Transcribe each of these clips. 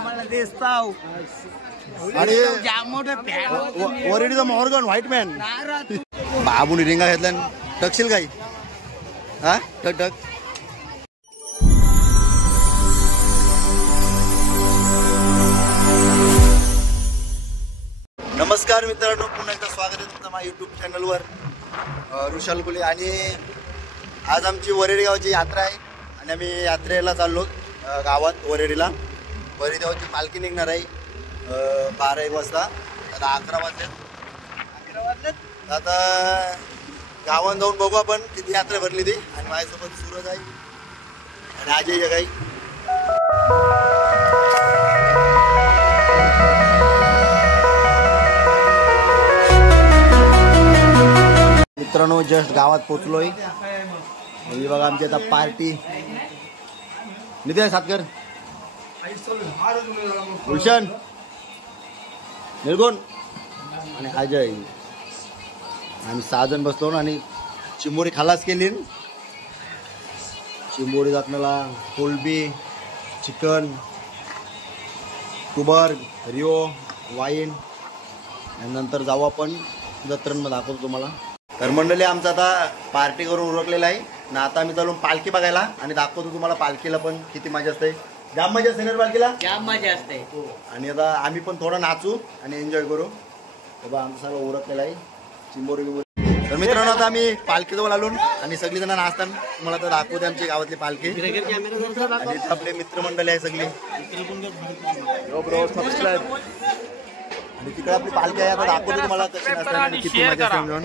आम्हाला दिसताव आणि मोठं वरीड द मॉर्गन व्हाईट मॅन बाबूने रिंगा घेतल्या टकशील काही हा टक टक. नमस्कार मित्रांनो, पुन्हा एकदा स्वागत आहे तुमचं माझ्या यूट्यूब चॅनलवर. ऋषाल कुले. आणि आज आमची वरेडी गावची यात्रा आहे आणि आम्ही यात्रेला चाललो गावात वरेडीला. वरेडी गावची पालखी निघणार आहे 12-1 वाजता. आता 11 वाजले. आता गावात जाऊन बघू आपण किती यात्रा भरली ती. आणि माझ्यासोबत सूरज आहे आणि अजय जगाई. मित्रांनो जस्ट गावात पोचलोय. ही बघा आमची आता पार्टी. नितीन सातकर, गुलशन, निर्गुण आणि अजय. आम्ही 6 जण बसलो आणि चिंबोरी खालास केली. चिंबोरी आपल्याला कोलबी, चिकन, कुबर, रिओ, वाईन. आणि नंतर जाऊ आपण जत्रेमध्ये दाखवतो तुम्हाला. तर मंडळी आमचा आता पार्टी करून उरकलेला आहे ना. आता आम्ही चालून पालखी बघायला आणि दाखवतो तुम्हाला पालखीला पण किती मजा असते. जाम मजा असते पालखीला, जाम मजा असते. आणि आता आम्ही पण थोडं नाचू आणि एन्जॉय करू. बाबा आमचं सगळं उरकलेलं आहे चिंबोरी बिंबोरी. तर मित्रांनो आता आम्ही पालखीजवळ आलो आणि सगळी जण नाचताना तुम्हाला तर दाखवते आमची गावातली पालखी. आणि आपले मित्रमंडळी आहे सगळी. सबस्क्राईब. आणि तिकडे आपली पालखी आहे. आता दाखवतो तुम्हाला कशी नाचताना आणि किती मजा असते म्हणून.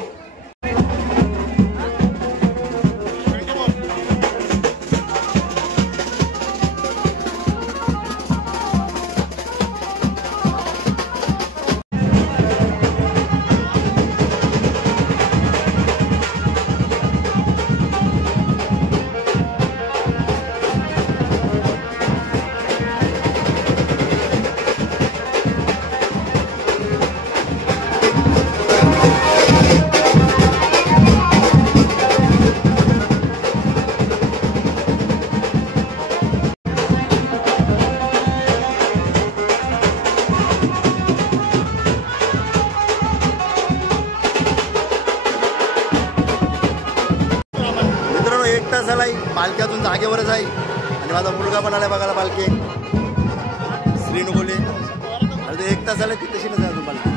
पालखी अजून जागेवरच आहे. आणि माझा मुलगा पण आलाय बघायला पालखी. श्रीनु बोले. अजून 1 तास झाला ती तशी नसेल अजून पालखी.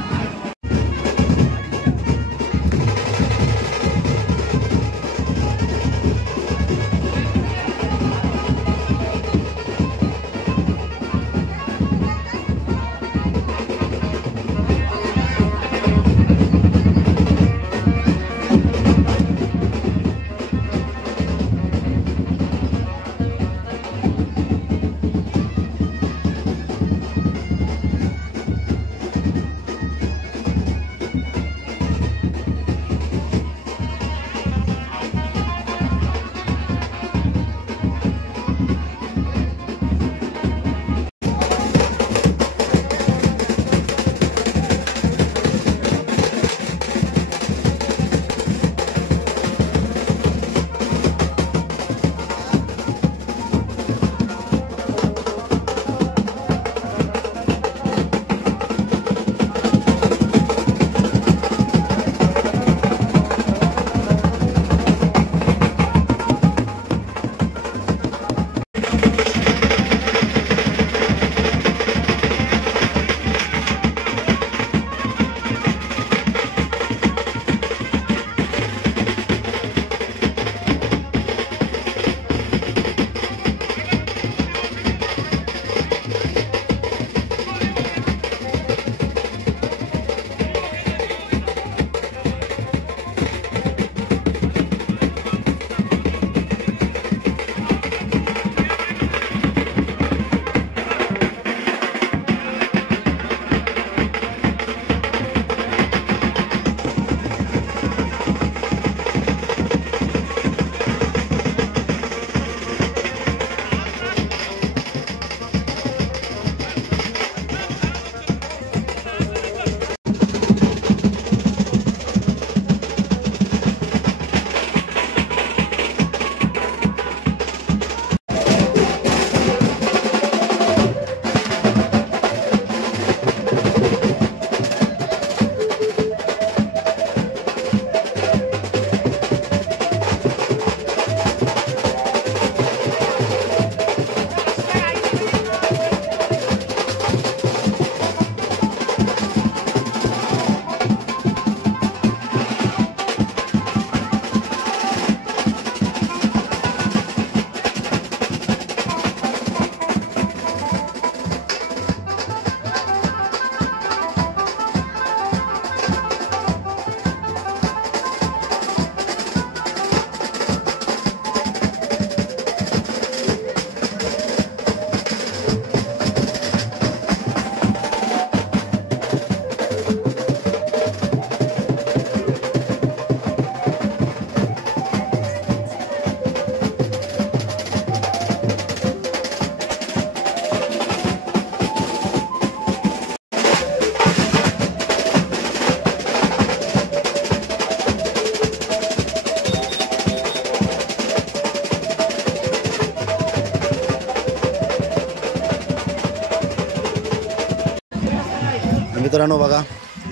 मित्रांनो बघा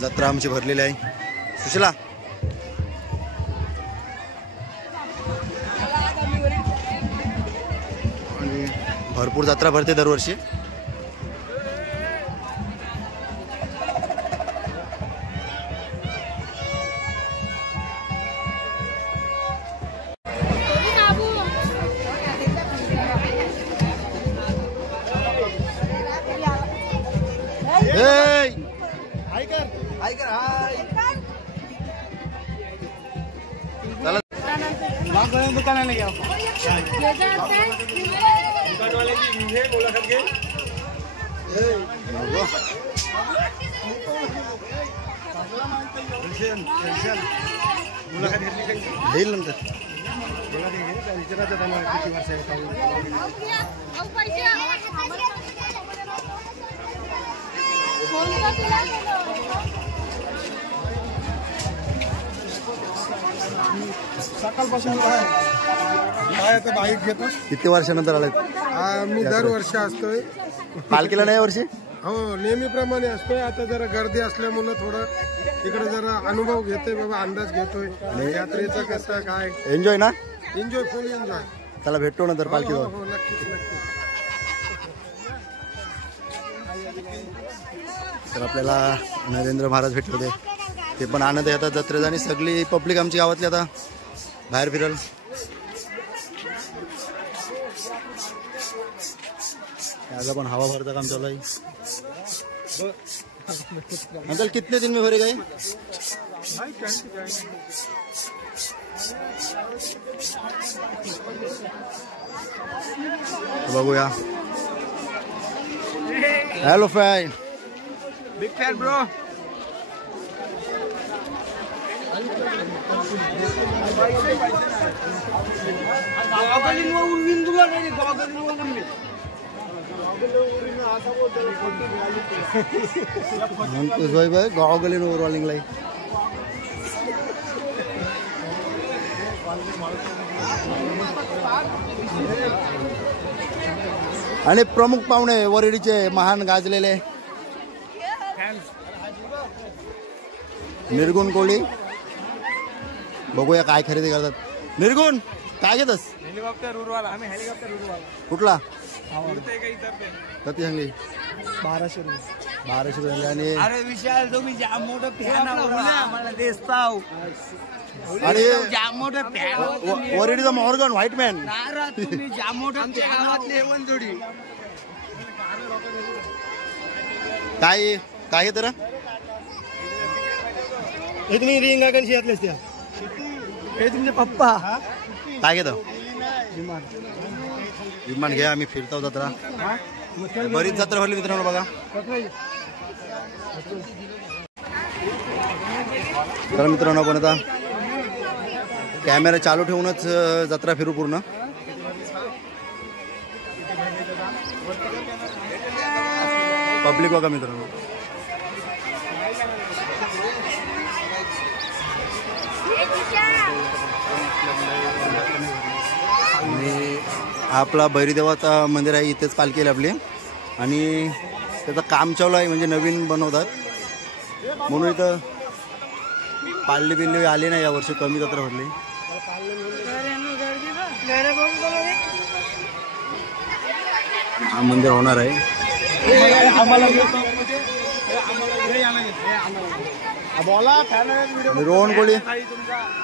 जत्रा आमची भरलेली आहे. सुशीला आणि भरपूर जत्रा भरते दरवर्षी. दुकानाला घ्या घेईल नंतर. सकाळपासून काय आता बाईक घेतो. किती वर्षानंतर आलाय? मी दरवर्षी असतोय. पालखीला नाही वर्षी? हो नेहमीप्रमाणे असतोय. आता जरा गर्दी असल्यामुळे थोडं तिकडे जरा अनुभव घेतोय बाबा, अंदाज घेतोय यात्रेचा कसं काय. एन्जॉय ना? एन्जॉय फुल एन्जॉय. त्याला भेटतो नंतर पालखीवर. हो नक्कीच नक्कीच. तर आपल्याला नरेंद्र महाराज भेटले होते, ते पण आनंद येतात जत्रेचा. आणि सगळी पब्लिक आमची गावातली आता बाहेर फिरल. आज पण हवा भरता काम चालू आहे. अंकल कितने दिन में भरे गए? बघूया. Hello fan, big fan bro. गावागली ओव्हरऑलिंगला आणि प्रमुख पाहुणे वरडीचे महान गाजलेले निर्गुण कोळी. बघूया काय खरेदी करतात. निर्गुण काय घेतस? हेलिकॉप्टर उरवाला. आम्ही हेलिकॉप्टर उरवाला. कुठला? किती सांगली? 1200 रुपये. 1200 रुपये. आणि अरे विशाल तुम्ही जाम मोठं फॅन आम्हाला देस्ताव. आणि जाम मोठं फॅन वरडीचा मॉर्गन व्हाईट मॅन. तुम्ही जाम मोठं फॅन जोडी. काय काय तर तुम्ही रिंगाकडे शेतले त्या हे तुमचे पप्पा काय घेतो? विमान घ्या. आम्ही फिरतो जत्रा. बरीच जत्रा भरली मित्रांनो बघा. तर मित्रांनो आपण आता कॅमेरा चालू ठेवूनच जत्रा फिरू पूर्ण. पब्लिक बघा मित्रांनो. आणि आपला भैरीदेवाचा मंदिर आहे, इथेच पालखी आहे आपली. आणि त्याचं काम चालू आहे, म्हणजे नवीन बनवतात म्हणून इथं पाळली बिल्ली आली नाही यावर्षी. कमी जत्रा भरली. हा मंदिर होणार आहे. रोहन कोळी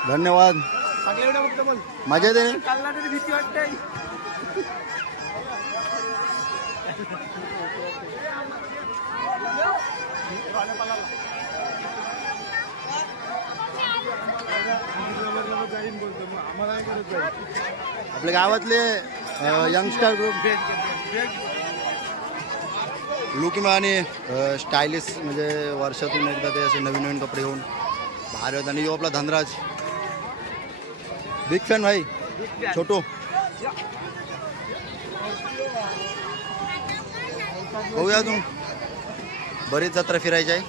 धन्यवाद. मजा येते. भीती वाटते. आपल्या गावातले यंगस्टर ग्रुप लुक आणि स्टायलिश, म्हणजे वर्षातून एकदा ते असे नवीन नवीन कपडे घेऊन बाहेर येतात. आणि यो आपला धनराज बिग फॅन भाई. छोटू बघूया. तू बरीच जत्रा फिरायची आहे.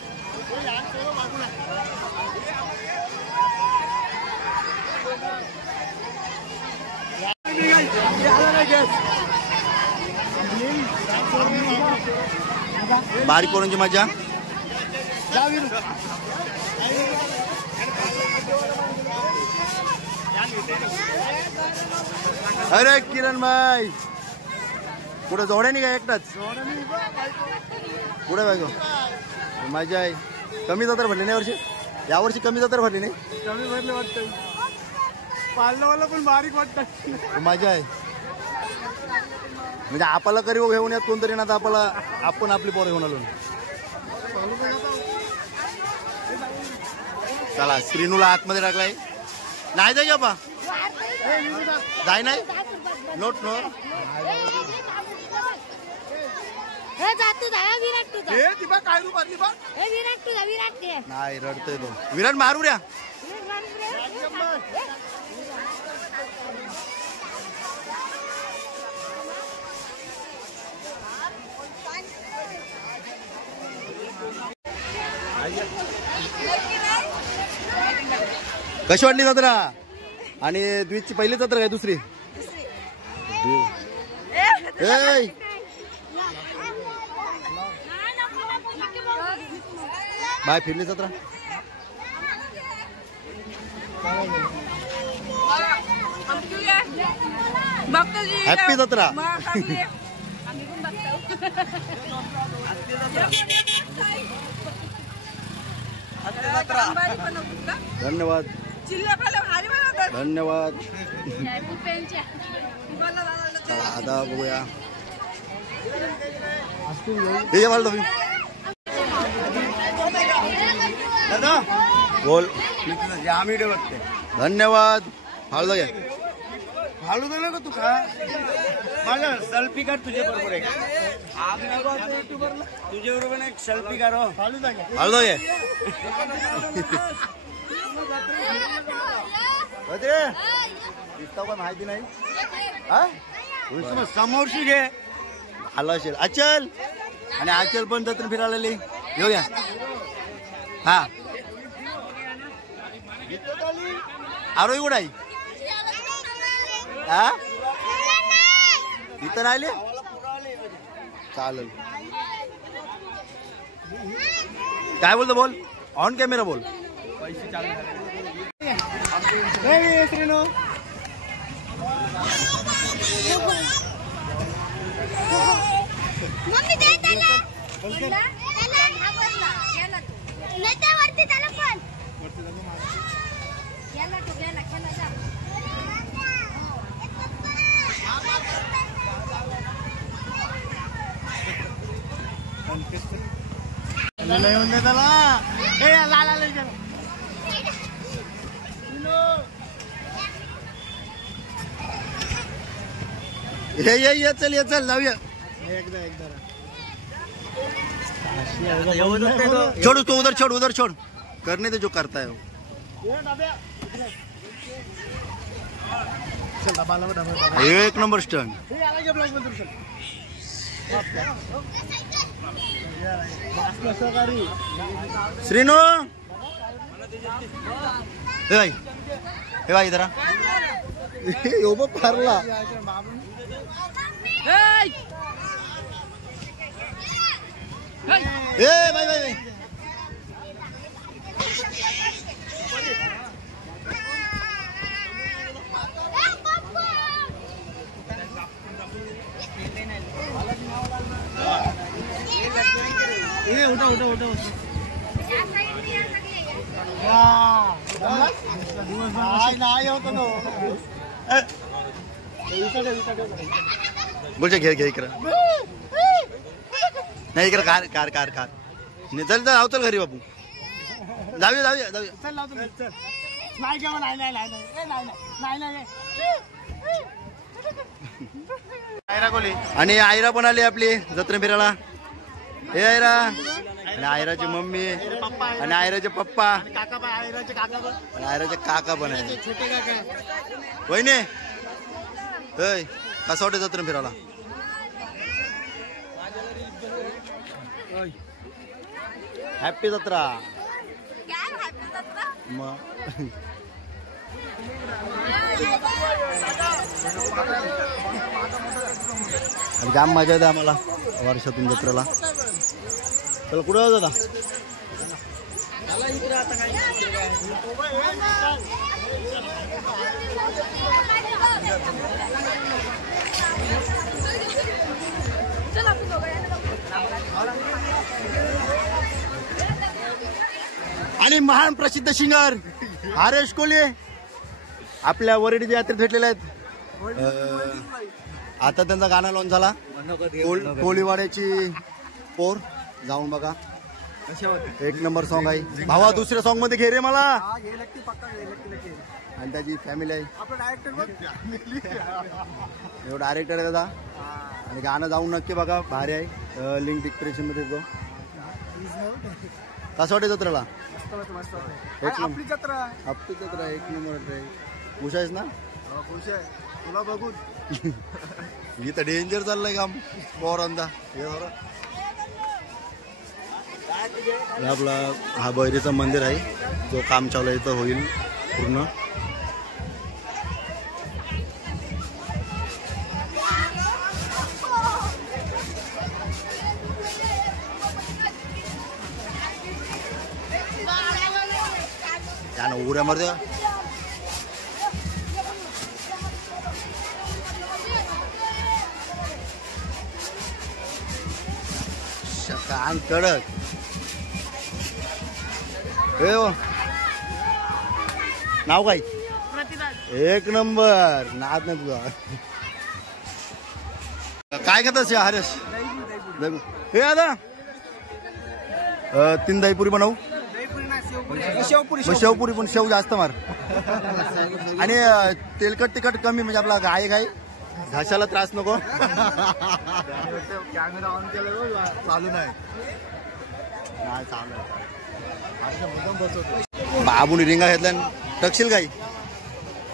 बारीक पोरांची मजा. अरे किरण भाई पुढे जोड्यानी का एकटाच पुढे बायको मजा आहे. कमी जत्रा भरली नाही वर्षी, यावर्षी कमी जत्रा भरली नाही. कमी भरले वाटतं, पाळणावाला पण बारीक वाटतं. मजा आहे म्हणजे आपल्याला करी घेऊन यात कोणतरी ना, आपल्याला आपण आपली पोरं घेऊन आलो. चला श्रीनूला आतमध्ये टाकलाय. नाही जाय बा जाय नाही नोट नो नाही रडतोय तो. विराट मारू द्या. कशी वाटली जत्रा? आणि द्विजची पहिली जत्रा काय दुसरी? बाय फिरली जत्रा. हॅपी जत्रा. धन्यवाद धन्यवाद. आता बघूया दादा बोल. आम्ही बघते. धन्यवाद. फाळू घ्या. फाळू दिलं का तू का माझा सेल्फी काढ तुझ्या बरोबर एक तुझ्या बरोबर एक सेल्फी काढ. फाळू घ्या. का माहिती नाही समोरशी घे. आला असेल अचल आणि अचल पण जत्रा फिरायला घेऊया. हा आरोही कुठं आहे? हा इथं राहिले चालेल. काय बोलतो बोल. ऑन कॅमेरा बोल. पैसे चालू मम्मी दे त्याला वरती त्याला पण गेला तू गेला खेळा जा. नाही म्हणते त्याला ए लाला लय गेला. ये चल जाऊया. छोड़ उसको उधर छोड़ करने दे जो करता है वो. एक नंबर स्टंट. श्रीनू हे भाई इधर फारला. भाई उठा नाही होत बोलचे घे इकडं नाही इकडं कार चल चल घरी बापू. जाऊया आणि आयरा पण आली आपली जत्रे फिरायला. हे आयरा आणि आयराची मम्मी आणि आयराचे पप्पा आणि आयराचे काका पण आहे. वहिनी कसं वाटतं जत्रे फिरायला? हॅपी जत्रा. मग जाम मजा येते आम्हाला वर्षातून जत्रेला. चला कुठं जात होता? आणि महान प्रसिद्ध सिंगर हरेश कोल्हे आपल्या वरडीच्या यात्रेत भेटलेले आहेत. आता त्यांचा गाणं लॉन्च झाला कोळीवाड्याची पोर, जाऊन बघा. एक नंबर सॉन्ग आहे भावा. दुसऱ्या सॉन्ग मध्ये घे रे मला. आणि त्याची फॅमिली आहे, एवढं डायरेक्टर आहे दादा. आणि गाणं जाऊन नक्की बघा, भारी आहे. लिंक डिस्क्रिप्शन मध्ये येतो. कसं वाटतं जत्रेला? आपली जत्रा एक नंबर आहे. खुश आहेस ना? खुश आहे तुला बघून. इथं डेंजर चाललंय काम पोरांदा. आपला हा बैरीचं मंदिर आहे, जो काम चालू आहे इथं होईल पूर्ण. त्यानं उऱ्यामध्ये कान कडक. नाव काय? एक नंबर नाद नाही तुझा. काय करत हरेश? हे आता 3 दहीपुरी बनवू. शेवपुरी पण शेव जास्त मार. आणि तेलकट तिखट कमी, म्हणजे आपला गाय गाय घासाला त्रास नको. कॅमेरा ऑन केला चालू नाही. बाबूने रिंगा घेतल्या. टकशील काही?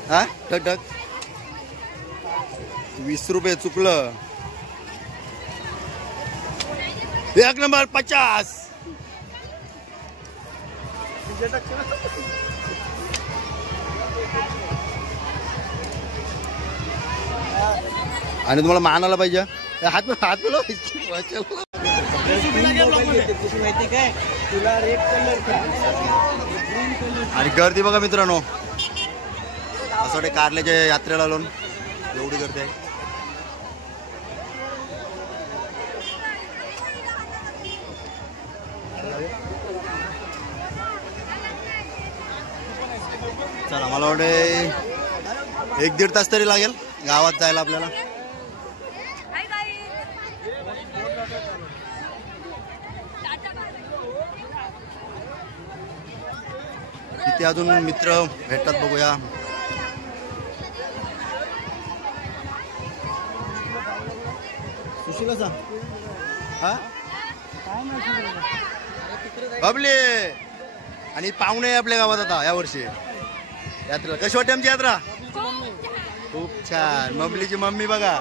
हा टक टक. 20 रुपये चुकलं. 1 नंबर 50. आणि तुम्हाला मानायला पाहिजे. हात मिळव. आणि गर्दी बघा मित्रांनो, असं वाटतं कारल्याच्या यात्रेला आलो, एवढी गर्दी आहे. चला मला वाटते 1-1.5 तास तरी लागेल गावात जायला आपल्याला. किती अजून मित्र भेटतात बघूया. सुशील असा हा बबले. आणि पाहुणे आपल्या गावात आता या वर्षी यात्रा. कशी वाटते आमची यात्रा? खूप छान. मबलीची मम्मी बघा,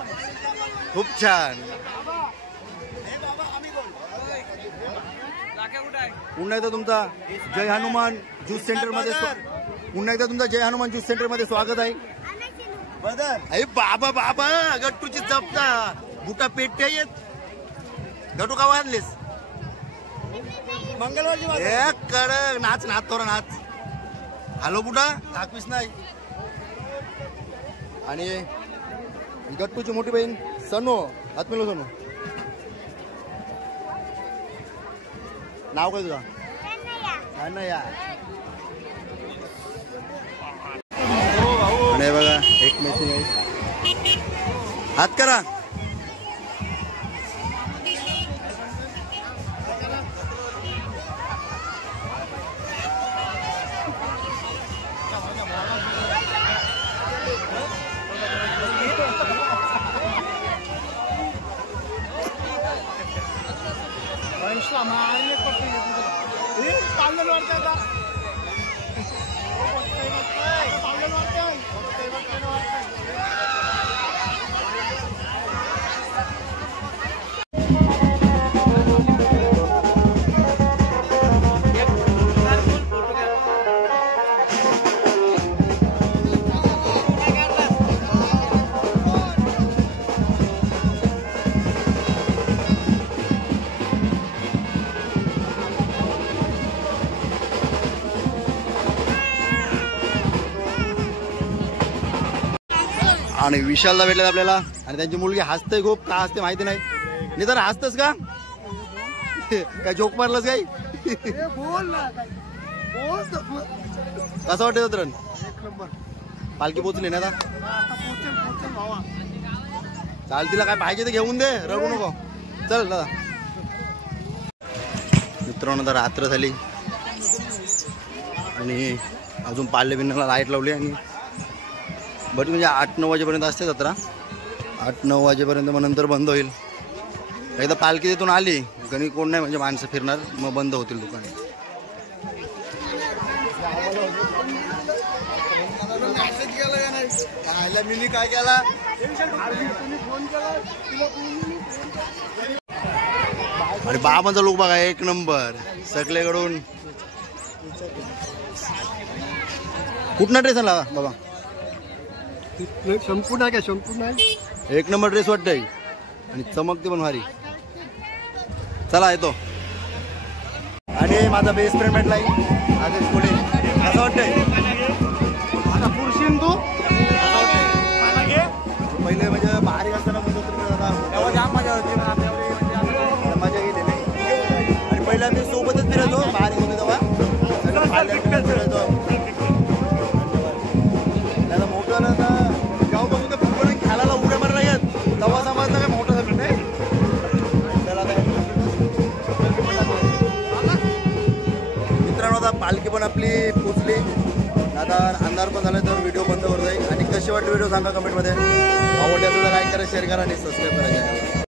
खूप छान. पुन्हा एकदा तुमचा जय हनुमान ज्यूस सेंटर मध्ये स्वागत आहे. अरे बाबा बाबा गट्टूची जपता बुटा पेटते येत. गटू का वाजलीस? मंगळवारची एक कडक नाच नाच थोडा नाच. हॅलो बुटा दाखवीस नाही. आणि गट्टूची मोठी बहीण सनू, आत्मीलो सनू. नाव काय तुझा? या. आणि बघा एक मॅचिंग आहे. हात करा. आणि विशालला भेटले आपल्याला आणि त्यांची मुलगी हसते खूप का हसते माहिती नाही. निदान हसतस का काय जोक मारलंस काही कसं वाटतं जत्रण पालखी पोचली ना आता चाल तिला काय पाहिजे ते घेऊन दे रडू नको चल दादा. मित्रांनो तर रात्र झाली आणि अजून पाल्य बिन्नाला लाईट लावली आणि बट म्हणजे 8-9 वाजेपर्यंत असते जत्रा. 8-9 वाजेपर्यंत मग नंतर बंद होईल. एकदा पालखी तिथून आली गणी कोण नाही म्हणजे माणसं फिरणार मग बंद होतील दुकाने. मी काय केला आणि बाबांचा लोक बघा एक नंबर सगळीकडून. कुठला ड्रेस आणला बाबा संपूर्ण आहे का संपूर्ण आहे एक नंबर ड्रेस वाटतंय आणि चमकते पण भारी. चला येतो. आणि माझा बेस्ट फ्रेंड भेटलाय आदेश पुढे असं वाटतंय आता पुरशील तू पहिले म्हणजे बारीक असताना तेव्हा जाम मजा होती मजा गेलेली आणि पहिले आम्ही सोबतच फिरायचो बारीक होतो तेव्हा फिरायचो. त्याला मोठं जेव्हापासून ते फुटबॉल खेळायला उड्या मारला येत तेव्हा समजलं काय मोठं झालं नाही त्याला काय. मित्रांनो आता पालखी पण आपली पोचली आता अंधार पण झाला तर व्हिडिओ बंद करतोय. आणि कशी वाटली व्हिडिओ सांगा कमेंटमध्ये. आवडली असेल तर लाईक करा शेअर करा आणि सबस्क्राईब करा.